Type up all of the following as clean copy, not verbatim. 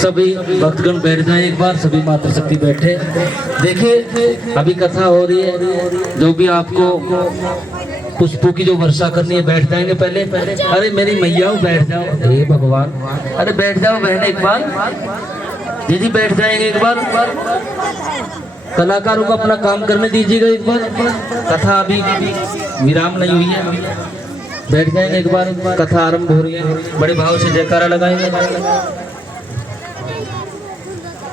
सभी भक्तगण बैठ जाएं, एक बार सभी मातृशक्ति बैठे। देखिए अभी कथा हो रही है, जो भी आपको पुष्पों की जो वर्षा करनी है बैठ जाएंगे पहले। अरे मेरी मैया बैठ जाओ, हे भगवान, अरे बैठ जाओ बहन एक बार, दीदी बैठ जाएंगे एक बार। कलाकारों को अपना काम करने दीजिएगा एक बार, कथा अभी विराम नहीं हुई है, बैठ जाएंगे एक बार, कथा आरंभ हो रही है। बड़े भाव से जयकारा लगाएंगे।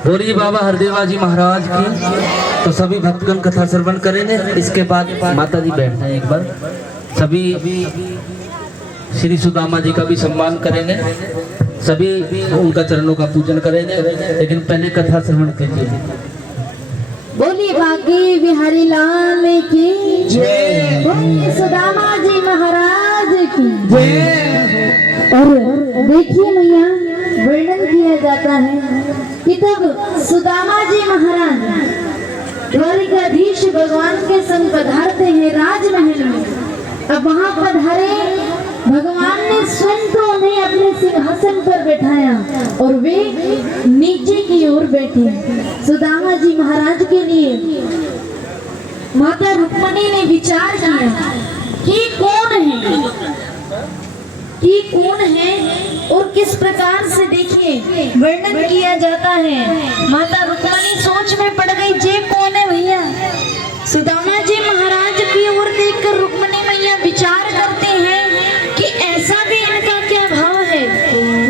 बोलिए बाबा हरदेवाजी महाराज की। तो सभी भक्तगण कथा श्रवण करेंगे, इसके बाद माता जी बैठ जाए एक बार। सभी श्री सुदामा जी का भी सम्मान करेंगे, सभी उनका चरणों का पूजन करेंगे, लेकिन पहले कथा श्रवण कीजिए। बोलिए भाग्य बिहारी लाल की जय, बोलिए सुदामा जी महाराज की जय। और देखिए मैया, वर्णन किया जाता है कि तब सुदामा जी महाराज द्वारिकाधीश भगवान के संग पधारते हैं राजमहल में। अब वहां पधारे भगवान ने स्वयं तो उन्हें अपने सिंहासन पर बैठाया और वे नीचे की ओर बैठे। सुदामा जी महाराज के लिए माता रुक्मिणी ने विचार किया कि कौन है और किस प्रकार से देखिए वर्णन किया जाता है। माता रुक्मिणी सोच में पड़ गई, जे कौन है भैया। सुदामा जी महाराज की ओर देखकर रुक्मिणी मैया विचार करते हैं कि ऐसा भी इनका क्या भाव है,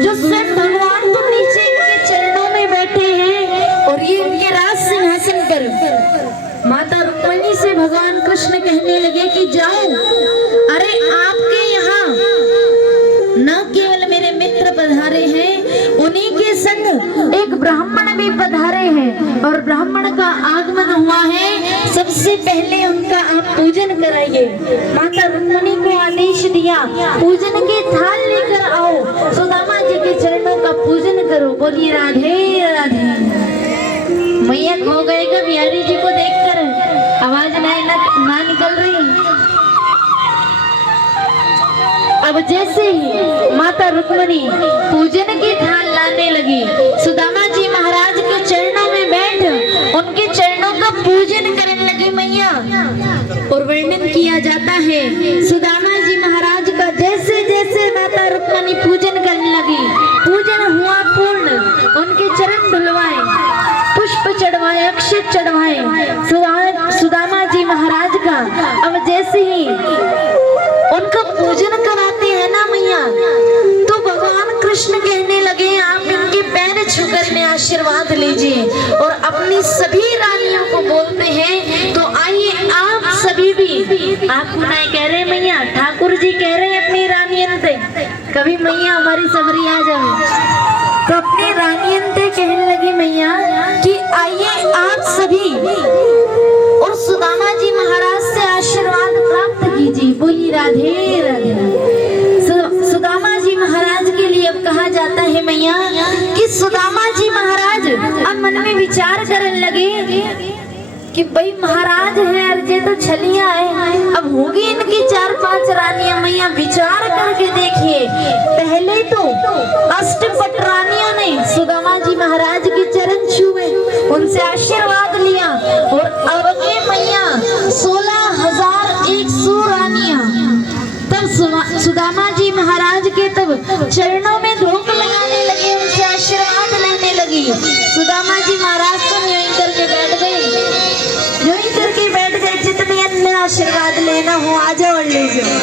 जो स्वयं भगवान तो नीचे इनके चरणों में बैठे हैं और ये इनके राज सिंहासन पर। माता रुक्मिणी से भगवान कृष्ण कहने लगे कि जाओ, अरे आपके यहाँ न केवल मेरे मित्र पधारे हैं, उन्हीं के संग एक ब्राह्मण भी पधारे हैं और ब्राह्मण का आगमन हुआ है। सबसे पहले उनका आप पूजन कराइए। माता रुक्मिणी को आदेश दिया, पूजन के थाल लेकर आओ, सुदामा जी के चरणों का पूजन करो। बोलिए राधे राधे। मैया खो गए क्या बिहारी जी को देखकर? आवाज ना निकल रही। अब जैसे ही माता रुक्मिणी पूजन की थाल लाने लगी, सुदामा जी महाराज के चरणों में बैठ उनके चरणों का पूजन करने लगी मैया। और वर्णन किया जाता है सुदामा जी महाराज का जैसे जैसे माता रुक्मिणी पूजन करने लगी, पूजन हुआ पूर्ण। उनके चरण धुलवाए, पुष्प चढ़वाए, अक्षत चढ़वाए सुदामा जी महाराज का। अब जैसे ही उनका पूजन कराते हैं ना मैया, तो भगवान कृष्ण कहने लगे, आप इनके पैर छूकर ने आशीर्वाद लीजिए। और अपनी सभी रानियों को बोलते हैं, तो आइए आप सभी भी, आपको नहीं कह रहे मैया, ठाकुर जी कह रहे हैं अपनी रानियन से, कभी मैया हमारी सबरी आ जाए तो अपनी रानियन से कहने लगी मैया कि आइए आप सभी और सुदामा जी महाराज से आशीर्वाद प्राप्त कीजिए। बोली राधे राधे। सुदामा जी महाराज के लिए अब कहा जाता है मैया कि सुदामा जी महाराज अब मन में विचार करने लगे कि भाई महाराज है अर्जे तो छलिया है, अब होगी इनकी 4-5 रानियां। मैया विचार करके देखिए, पहले तो अष्टपट रानियों ने सुदामा जी महाराज के चरण छुए, उनसे आशीर्वाद लिया। और अब मैया 16,100 रानियां तब सुदामा जी महाराज के तब चरणों में धूप लगाने लगी, उनसे आशीर्वाद लेने लगी। सुदामा जी महाराज तो यहीं करके बैठ गए, जितने अन्य आशीर्वाद लेना हो आ जाओ और ले जाओ।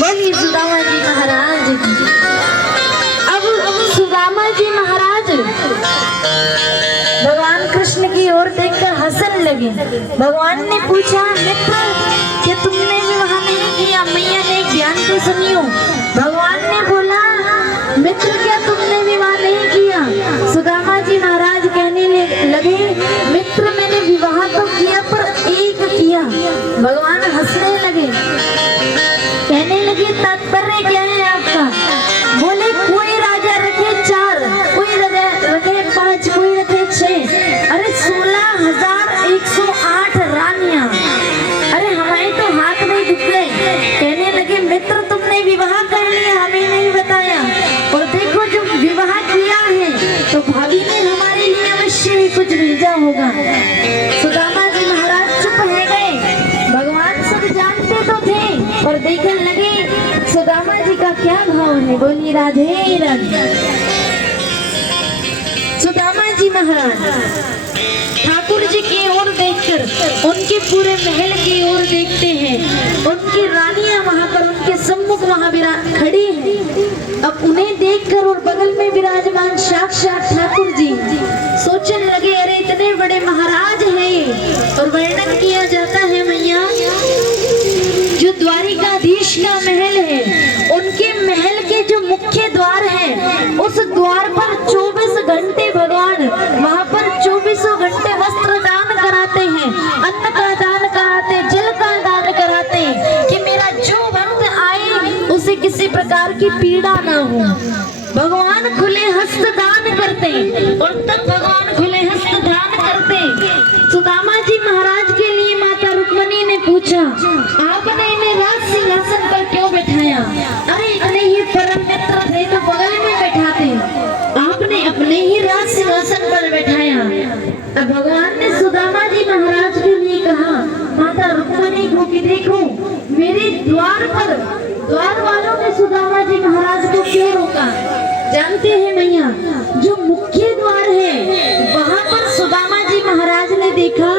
बोलिए सुदामा जी महाराज की। अब सुदामा जी महाराज भगवान कृष्ण की ओर देखकर हंसने लगे। भगवान ने पूछा, मित्र कि तुमने भी वहां नहीं किया? मैया ने ध्यान से सुनियो। भगवान ने बोला, मित्र क्या तुमने भी वहां नहीं किया? सुदामा जी महाराज कहने लगे, मित्र मैंने विवाह तो किया पर एक किया। भगवान हंसने लगे, कहने लगे तात्पर्य क्या है आपका? बोले कोई राजा रखे 4, कोई रखे 5, कोई रखे 6, अरे 16,108 रानियां। अरे हमारे तो हाथ नहीं दुख गए। कहने लगे मित्र तुमने विवाह कर लिया, हमें नहीं भी कुछ भेजा होगा। सुदामा जी महाराज चुप है गए। भगवान सब जानते तो थे पर देखने लगे सुदामा जी का क्या भाव है। बोली राधे राधे। सुदामा जी महाराज ठाकुर जी की ओर देखकर उनके पूरे महल की ओर देखते हैं। उनकी रानियां वहां पर उनके सम्मुख वहां खड़ी हैं। अब उन्हें देखकर और बगल में विराजमान साक्षात ठाकुर जी सोचने लगे अरे इतने बड़े महाराज हैं ये। और वर्णन किया जाता है मैया जो द्वारिकाधीश का महल है उनके महल के जो मुख्य द्वार है उस द्वार पर 24 घंटे भगवान वहां पर 24 घंटे वस्त्र दान कराते हैं, अन्न का दान कराते, जल का दान कराते कि मेरा जो भक्त आए उसे किसी प्रकार की पीड़ा ना हो। भगवान खुले हस्त दान करते और तब भगवान खुले हस्त दान करते। सुदामा जी महाराज के लिए माता रुक्मणी ने पूछा आपने इन्हें राज सिंहासन पर क्यों बैठाया? अरे इतने ही परम मित्र थे तो बगल में बैठाते, आपने अपने ही राज सिंहासन पर बैठाया। अब भगवान ने सुदामा जी महाराज के लिए कहा माता रुक्मणी को कि देखो मेरे द्वार पर द्वार वालों ने सुदामा जी महाराज को क्यों रोका? जानते हैं मैया जो मुख्य द्वार है वहां पर सुदामा जी महाराज ने देखा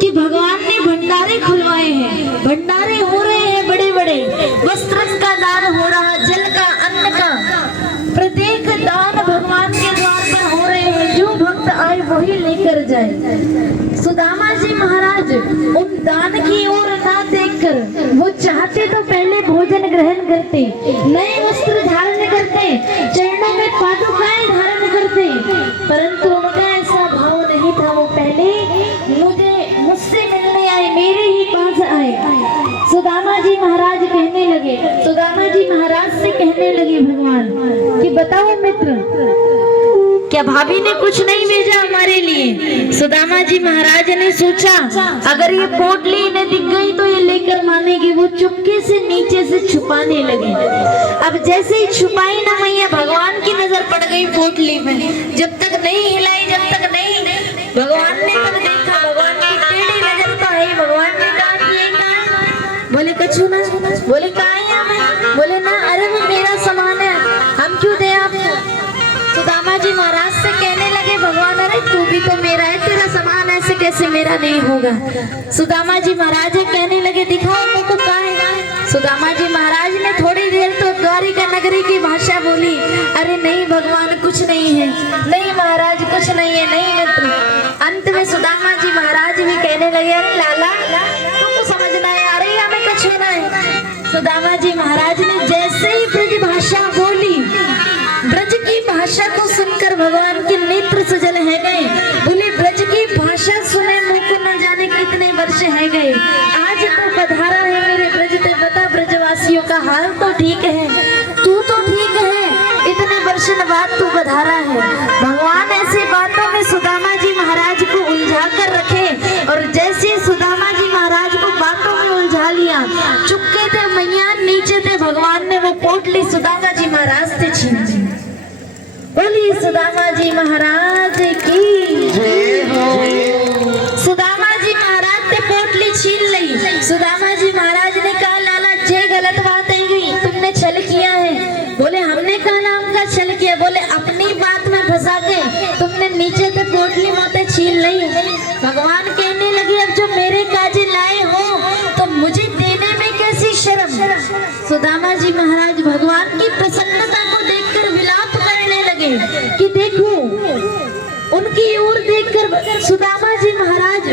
कि भगवान ने भंडारे खुलवाए हैं, भंडारे हो रहे हैं बड़े बड़े, वस्त्र का दान हो रहा, जल का, अन्न का, प्रत्येक दान भगवान के द्वार पर हो रहे हैं। जो भक्त आए वही लेकर जाए। सुदामा जी महाराज उन दान की ओर ना देखकर वो चाहते तो पहले भोजन ग्रहण करते, नए वस्त्र धारण करते, चरणों में पादुकाएं धारण करते, परंतु उनका ऐसा भाव नहीं था। वो पहले मुझसे मिलने आए, मेरे ही पास आए। सुदामा जी महाराज कहने लगे, सुदामा जी महाराज से कहने लगे भगवान कि बताओ मित्र क्या भाभी ने कुछ नहीं भेजा हमारे लिए? सुदामा जी महाराज ने सोचा अगर ये पोटली इन्हें दिख गई तो ये लेकर मानेगी। वो चुपके से नीचे से छुपाने लगे। अब जैसे ही छुपाई ना मैया भगवान की नजर पड़ गई पोटली में। जब तक नहीं हिलाई, जब तक नहीं भगवान ने तब देखा। भगवान की टेढ़ी नजर तो है। भगवान ने कहा बोले कछु ना, बोले कहा बोले ना, अरे वो मेरा सामान है हम क्यों दे आपको? सुदामा जी महाराज से कहने लगे भगवान अरे तू भी तो मेरा है, तेरा सामान ऐसे कैसे मेरा नहीं होगा? सुदामा जी महाराज कहने लगे दिखाओ मुझको कहाँ है? सुदामा जी महाराज ने थोड़ी देर तो द्वारिका नगरी की भाषा बोली अरे नहीं भगवान कुछ नहीं है, नहीं महाराज कुछ नहीं है, नहीं मित्र। अंत में सुदामा जी महाराज भी कहने लगे अरे लाला तुमको समझना है, अरे हमें कुछ होना है। सुदामा जी महाराज ने जैसे ही ब्रज भाषा बोली, ब्रज की भाषा को सुनकर भगवान के नेत्र सजल है गए। बोले ब्रज की भाषा सुने मुझको न जाने कितने वर्ष है गए, आज तो पधारा है मेरे ब्रज ते, बता ब्रजवासियों का हाल तो ठीक है, तू तो ठीक है, इतने वर्ष बाद तू पधारा है। भगवान ऐसी बातों में सुदामा जी महाराज को उलझा कर रखे और जैसे सुदामा जी महाराज को बातों में उलझा लिया, चुपके थे मैया नीचे थे, भगवान ने वो पोटली सुदामा जी महाराज से छीन ली। बोली सुदामा जी महाराज की जय हो। सुदामा जी महाराज ने पोटली छीन ली। सुदामा जी महाराज ने कहा लाला ये गलत बात है, तुमने छल किया है। बोले हमने कहा नाम का छल किया? बोले अपनी बात में फंसा के तुमने नीचे से पोटली माते छीन ली। भगवान कहने लगे अब जो मेरे काजे लाए हो तो मुझे देने में कैसी शर्म? सुदामा जी महाराज भगवान की प्रसन्नता को देखकर विलाप करने लगे कि देखो उनकी ओर देखकर सुदामा जी महाराज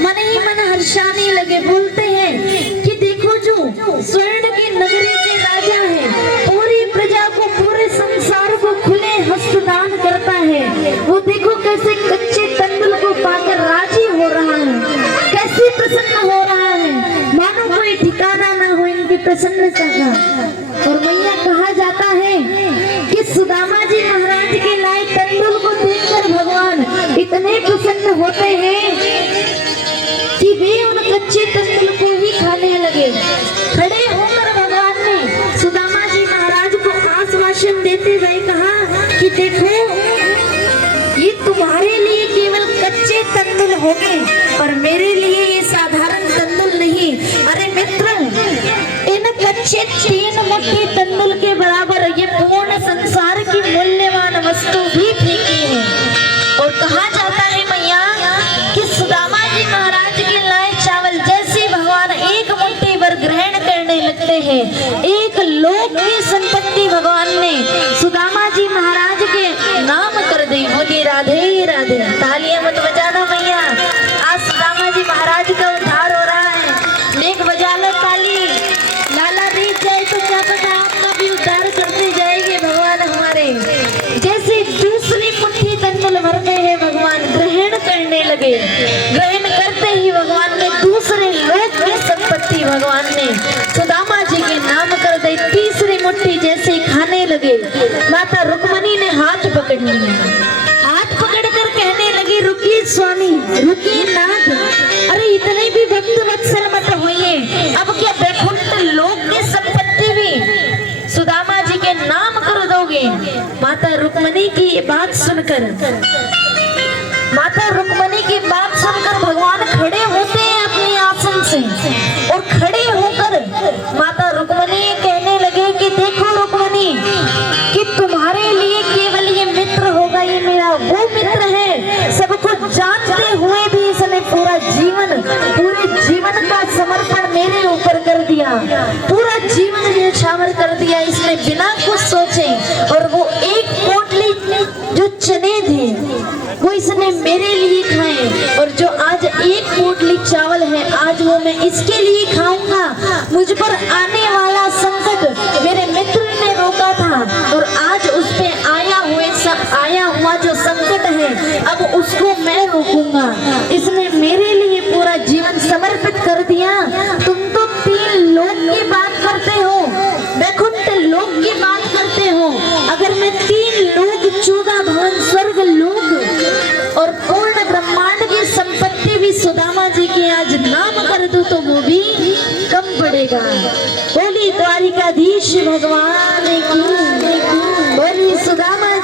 मन ही मन हर्षाने लगे। बोलते हैं कि देखो जो स्वर्ण की नगरी के राजा है, पूरी प्रजा को, पूरे संसार को खुले हस्त दान करता है, वो देखो कैसे कच्चे तंदुल को पाकर राजी हो रहा है, कैसे प्रसन्न हो रहा है, मानो कोई ठिकाना ना हो इनकी प्रसन्नता का। और मैया कहा जाता है कि सुदामा जी महाराज के लाए तंदुल को देखकर भगवान इतने प्रसन्न होते हैं कि वे उन कच्चे तंदुल को ही खाने लगे। खड़े होकर भगवान ने सुदामा जी महाराज को आश्वासन देते हुए कहा कि देखो ये तुम्हारे लिए केवल कच्चे तंदुल होंगे और मेरे लिए ये साधारण तंदुल नहीं। अरे मित्र, इन कच्चे 3 मुट्ठी तंदुल के बराबर ये पूर्ण संसार की मूल्यवान वस्तु भी फीकी है। और कहा जाता है मैया कि सुदामा जी महाराज के लाए चावल जैसे भगवान एक मुट्ठी भर ग्रहण करने लगते हैं, एक लोक की संपत्ति भगवान ने सुदामा जी महाराज के नाम कर दी। बोली राधे राधे। तालियां मत बजाना मैया, आज सुदामा जी महाराज का उद्धार हो रहा है। नेक बजा लो ताली। लाला बीत जाए तो क्या पता आपका भी उद्धार करते जाएंगे भगवान हमारे। जैसे दूसरी मुट्ठी तंदुल भर गए हैं, भगवान ग्रहण करने लगे। ग्रहण करते ही भगवान ने दूसरे लोक की संपत्ति भगवान ने सुदामा जी के नाम कर दी। तीसरी मुट्ठी जैसे खाने लगे, माता रुक्मणी ने हाथ पकड़ लिया। हाथ पकड़कर कहने लगी, रुकिए स्वामी, रुकिए नाथ, अरे इतने भी भक्त वत्सल मत होइए। अब क्या वैकुंठ लोक की संपत्ति भी सुदामा जी के नाम कर दोगे? माता रुक्मणी की बात सुनकर भगवान खड़े होते हैं अपने आसन से और खड़े होकर माता रुक्मणी कहने लगे कि देखो रुक्मणी, कि तुम्हारे लिए केवल ये मित्र होगा, ये मेरा वो मित्र है। सब कुछ जानते हुए भी इसने पूरे जीवन का समर्पण मेरे ऊपर कर दिया, पूरा जीवन न्यौछावर कर दिया इसने बिना कुछ सोचे। और वो एक पोटली जो चने थे वो इसने मेरे लिए खाए, और जो आज एक पोटली चावल है आज वो मैं इसके लिए खाऊंगा। मुझ पर आने वाला संकट मेरे मित्र ने रोका था और आज उस पे आया हुआ जो संकट है अब उसको मैं रोकूंगा। इसने मेरे लिए पूरा जीवन समर्पित कर दिया। तुम तो 3 लोक की बात करते हो, वैकुंठ लोक की बात करते हो। अगर मैं 3 लोक, 14 भवन, स्वर्ग लोक और पूर्ण ब्रह्मांड की संपत्ति भी सुदामा जी के आज नाम कर दूं तो वो भी कम पड़ेगा। बोली द्वारिकाधीश भगवान की, बोली सुदामा